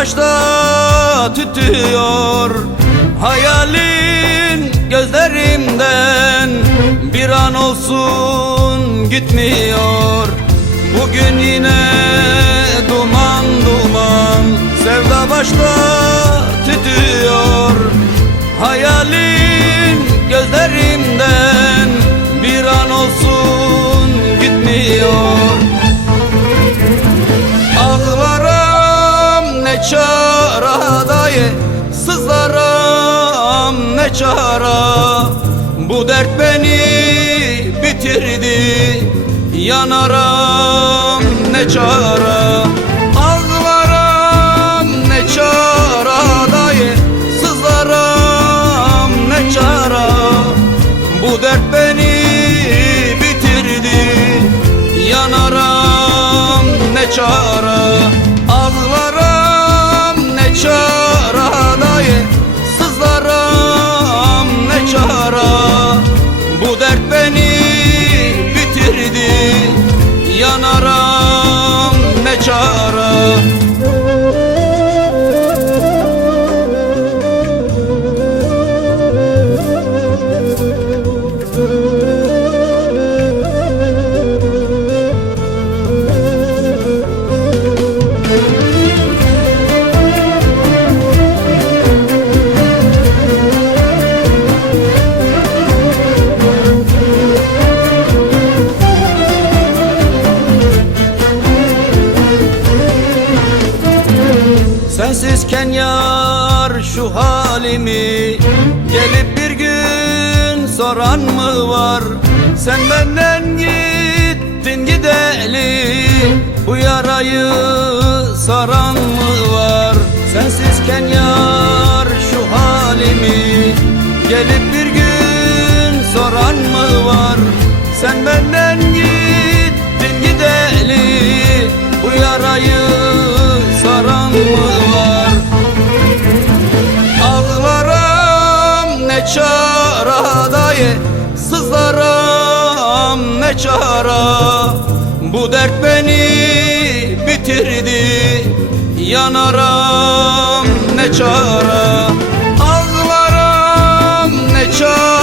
başta tütüyor. Hayalin gözlerimden bir an olsun gitmiyor. Bugün yine duman duman sevda başta tütüyor. Hayalin gözlerimden bir an olsun gitmiyor. Ağlarım ne çare dayı, sızlarım ne çare. Bu dert beni bitirdi, yanarım ne çare. Ağlarım ne çare dayı, sızlarım ne çare. Bu dert beni bitirdi, yanarım ne çare. Ağlarım ne çare dayı, sızlarım ne çare. Bu dert beni bitirdi, yanarım ne çare. Sensizken yar şu halimi gelip bir gün soran mı var? Sen benden gittin gideli, bu yarayı saran mı var? Sensizken yar şu halimi gelip bir gün soran mı var? Sen benden gittin gideli, bu yarayı saran mı var? Ağlarım ne çare dayı, sızlarım ne çare. Bu dert beni bitirdi, yanarım ne çare. Ağlarım ne çare